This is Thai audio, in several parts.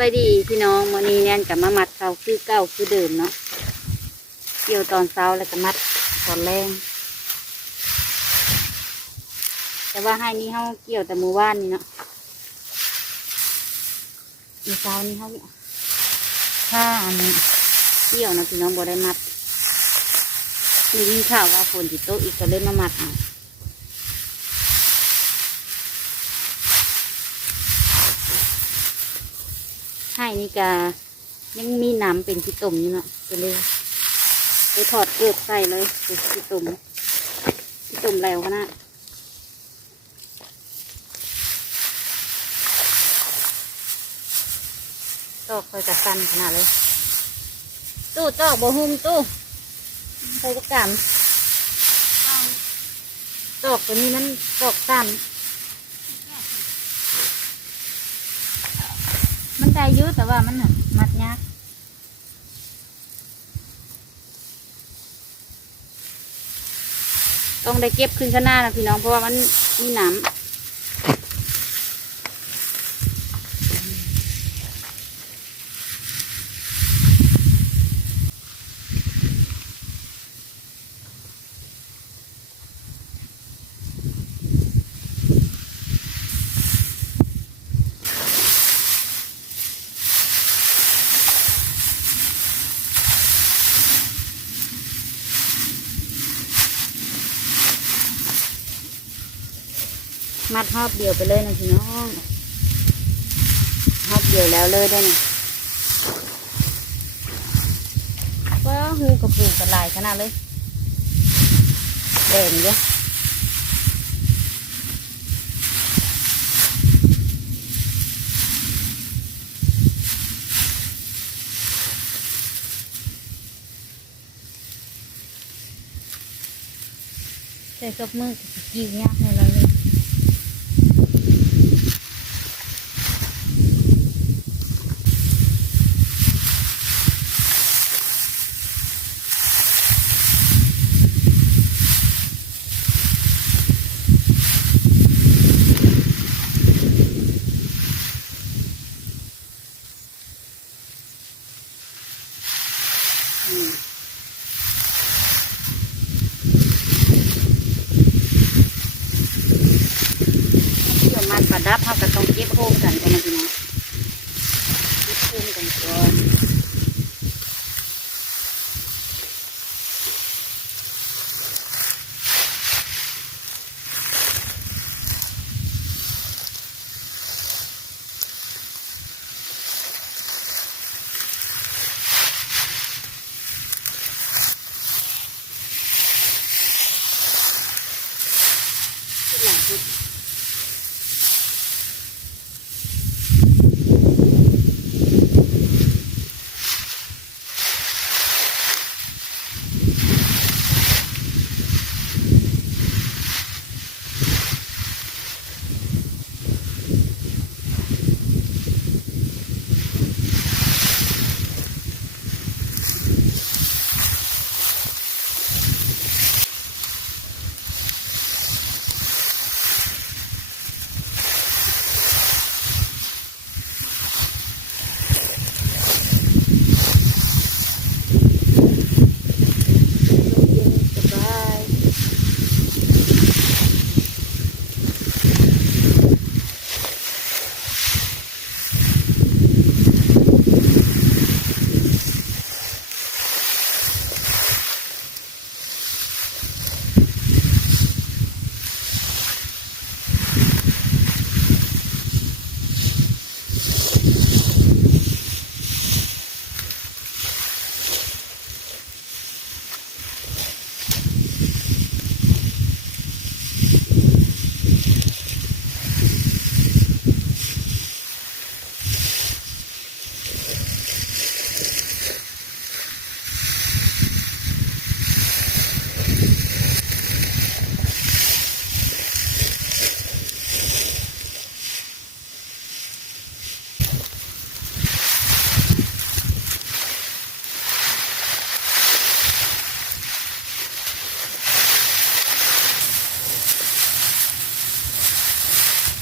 บายดีพี่น้องมื้อนี้แนนกับมามัดเขาคือเก้าคือเดิมเนาะเกี่ยวตอนเช้าแล้วก็มัดตอนแรงแต่ว่าให้นี่เขาเกี่ยวแต่มือว่านนี่เนาะมือเช้านี่เขาถ้าอันเกี่ยวนะพี่น้องบ่ได้มัดมียินข่าวว่าฝนติดโต๊ะอีกก็เลยมามัดเอาให้นี่กายังมีน้ำเป็นขี้ตุ่มอยู่เนาะไปเลยไปถอดเกลือใส่เลยเป็นขี้ตุ่มแล้วขนาดตอกคอยกระสันขนาดเลยตู้ตอกบ่หุ่มตู้ใส่กระกันตอกตัวนี้มันตอกสั้นมันได้เยอะแต่ว่ามันมัดยากต้องได้เก็บขึ้นข้างหน้านะพี่น้องเพราะว่ามันมีน้ำมัดรอบเดียวไปเลยนะพี่น้องรอบเดียวแล้วเลยได้เนี่ยว้าวหูกระปูกระลายขนาดเลยแดงเยอะใส่กับมือกี่ยากเลยเลยประดับเขาก็ต้องเก็บโฮมกันกันนะพี่น้องเก็บโฮมกันก่อนที่หลังพุด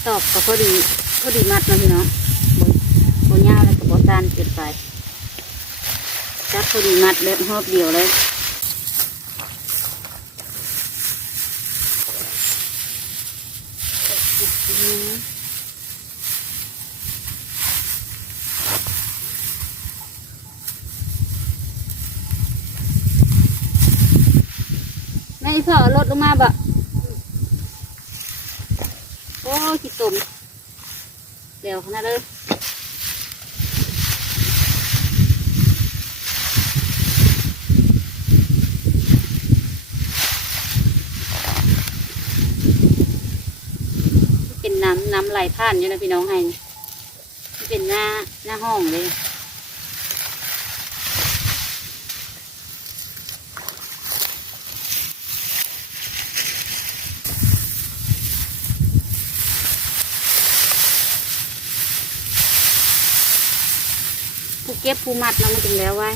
ตอกก็พอดีมัดนะพี่น้อง บ่ยาวแล้วก็บ่สั้นเกินไปจับพอดีมัดแบบรอบเดียวเลยแม่อีพ่อรถลงมาบ่โอ้ขี้ตุ่มเดี๋ยวขนาดเลยเป็นน้ำไหลผ่านอยู่นะพี่น้องให้เป็นหน้าห้องเลยผู้เก็บผู้มัดเรามาถึงแล้วไว้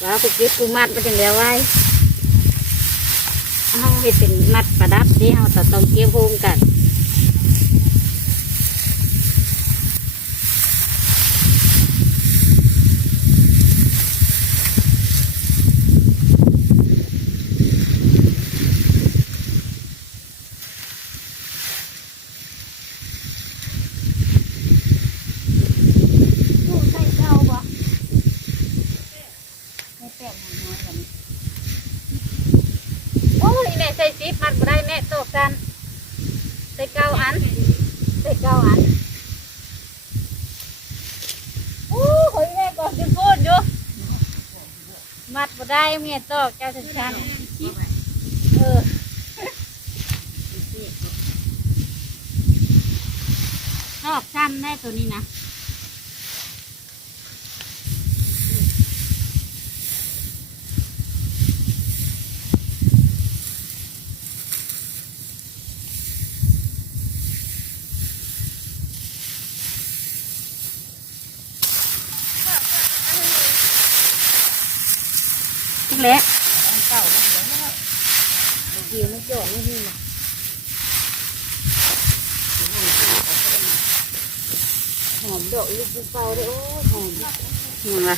แล้วผู้เก็บผู้มัดมาถึงแล้วไว้เขาเห็นเป็นมัดประดับที่เขาต้องเก็บโฮมกันโอ้ยแม่ใส่ซีมัดมาได้แม่โตกันใส่9 อันใส่9 อันโอ้ยแม่ก่อนจะพูดอยู่มัดมาได้แม่โตเจ้าชันชอบสั้นแม่ตัวนี้นะเละเก่าเกี่ยวไม่เจาะไม่หิ้งหอมดอกลูกเปล่าเลยโอ้หอมยังไง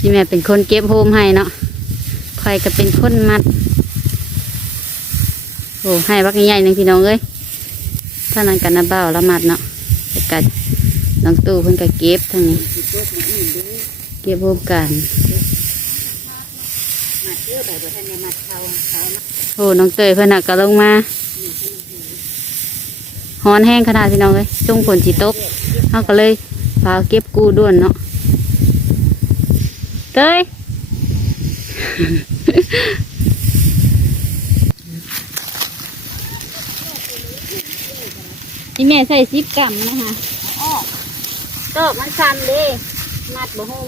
นี่แม่เป็นคนเก็บโฮมให้เนาะใครก็เป็นคนมัดโอ้ให้บักใหญ่ๆหนึ่งพี่น้องเอ้ยถ้านั้นกันนะเบ้าละมัดเนาะกัดน้องตู้เพิ่นก็เก็บทั้งนี้เก็บรวมกันโอ้น้องเตยเพิ่นก็ลงมาฮ้อนแห้งขนาดพี่น้องเลยช่วงฝนสิตกเขาก็เลยพาเก็บกู้ด้วนเนาะเตย นี่แม่ใส่10 กรัมนะคะตอกมันชันเด้มัดบ่ฮง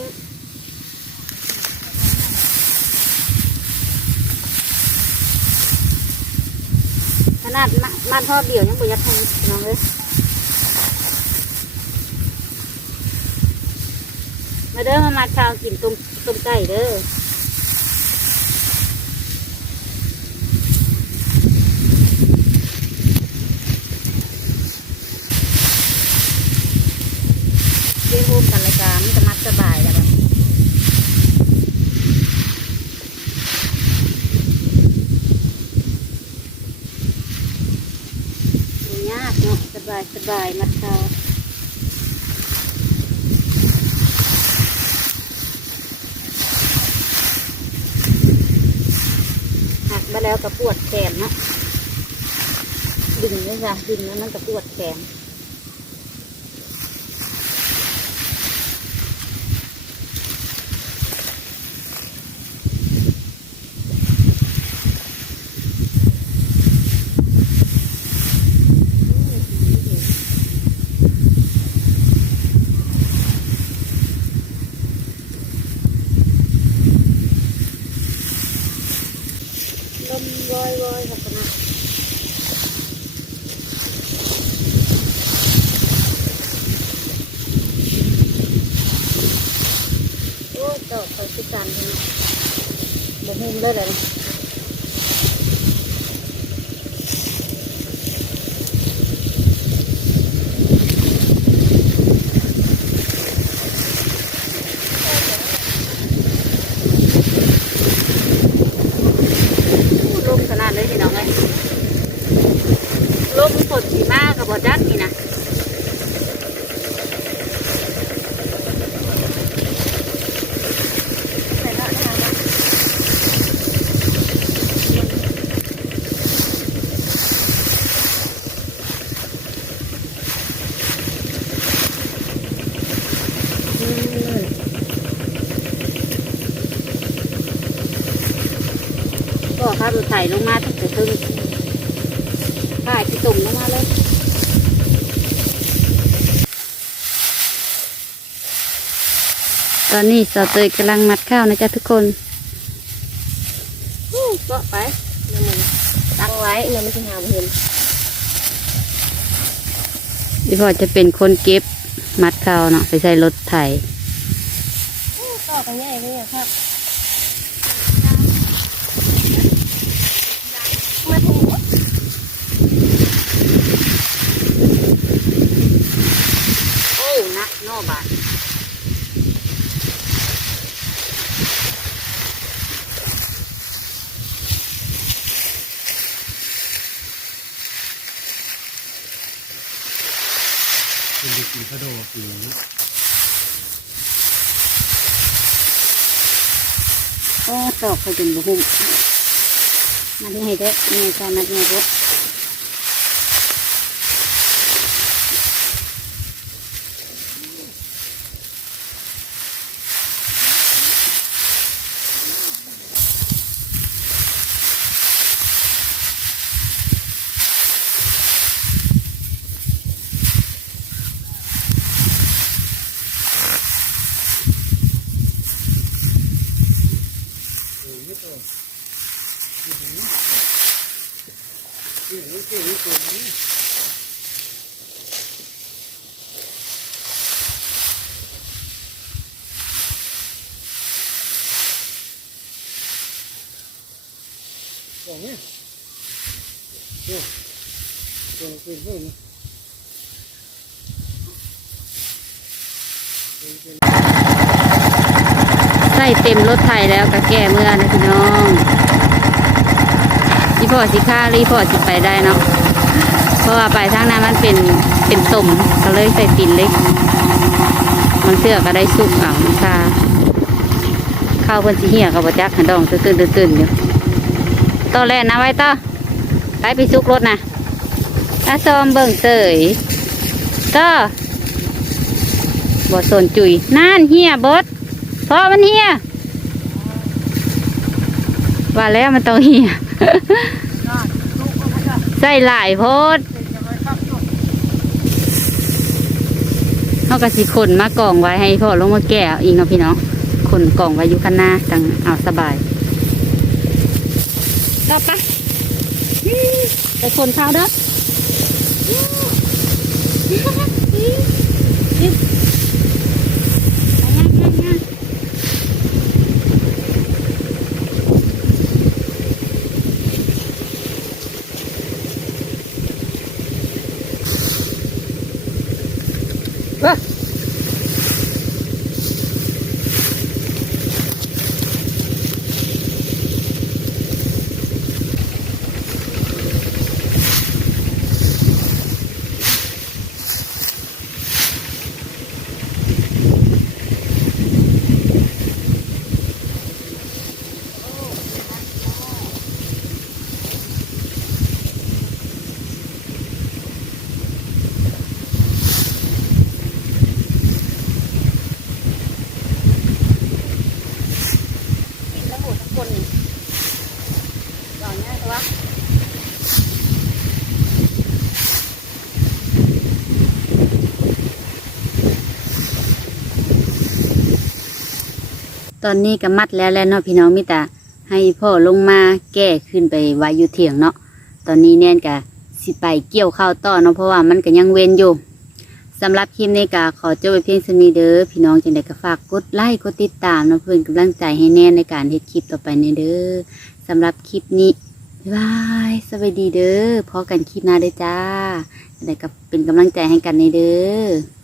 ขนาดมัดทอดเดียวยังบ่ยัดให้น้องเลยมาเด้อมามัดข้าวกินต้มไก่เด้อเลี้ยงรูปกันรายการมันจะมัดสบายแล้วแบบยากเนาะสบายมัดเขาหักมาแล้วก็ปวดแขนนะดึงเลยจ้ะดึงแล้วมันก็ปวดแขนลมวอยครับนะโอ้เจ้าเขาติดกันเลยบ่หุ่มเลยเลย สีมากับบอจักนี่นะก็ข้าวไถ่ลงมาตั้งแต่ตึ้งข้าวที่ตุ่มลงมาเลยตอนนี้สาวเตยกำลังมัดข้าวนะจ๊ะทุกคนก็ไปนี่มันตั้งไว้เนี่ยไม่ใช่หาเห็นพี่พ่อจะเป็นคนเก็บมัดข้าวเนาะไปใส่รถไถก็ไปง่ายเลยครับมาถูโอ้นักนอบาทเป็นดิกินข้าวโดดปีนี้ก็ตอกไปจนบุ้งนัดให้เด้อนี่ใช่นัดให้เด้อบอกเนี่ยเนี่ยตัวเป็นเพื่อนใส่เต็มรถไถแล้วก็แก้เมื่อนะพี่น้องที่พ่อสิค่ารีพ่อสิไปได้เนาะเพราะว่าไปทางนั้นมันเป็นตุ่มก็เลยใส่ตีนเล็กมันเสื้อก็ได้สุกอ่ะมันค่าข้าวเพิ่นสิเหี่ยกับบ่จักหันดองตื่นอยู่ต่อแล่นนะไว้ต่อไปสุกรถนะถ้าซ้อมเบิ่งเสยต่อบ่สนจุยนั่นเหี่ยเบิดเพราะมันเหี่ยว่าแล้วมันต้องเหี่ย ใส่หลายโพดเขากระสิขนมากล่องไว้ให้พ่อลงมาแก่อีกเนาะพี่น้องขนกล่องไว้อยู่ข้างหน้าจังเอาสบายต่อไปไปขนข้าวเด้อตอนนี้ก็มัดแล้วเนาะพี่น้องมิตาให้พ่อลงมาแก้ขึ้นไปไว้อยู่เถียงเนาะตอนนี้แน่นกะสิไปเกี่ยวข้าวต่อเนาะเพราะว่ามันก็ยังเว้นอยู่สำหรับคลิปนี้ก็ขอจบไปเพียงเท่านี้เด้อพี่น้องจังใดก็ฝากกดไลค์กดติดตามเนาะเพื่อนกำลังใจให้แน่ในการเฮ็ดคลิปต่อไปในเด้อสำหรับคลิปนี้บ๊ายบายสวัสดีเด้อพอกันคลิปหน้าเด้อจ้าจังใดก็เป็นกำลังใจให้กันในเด้อ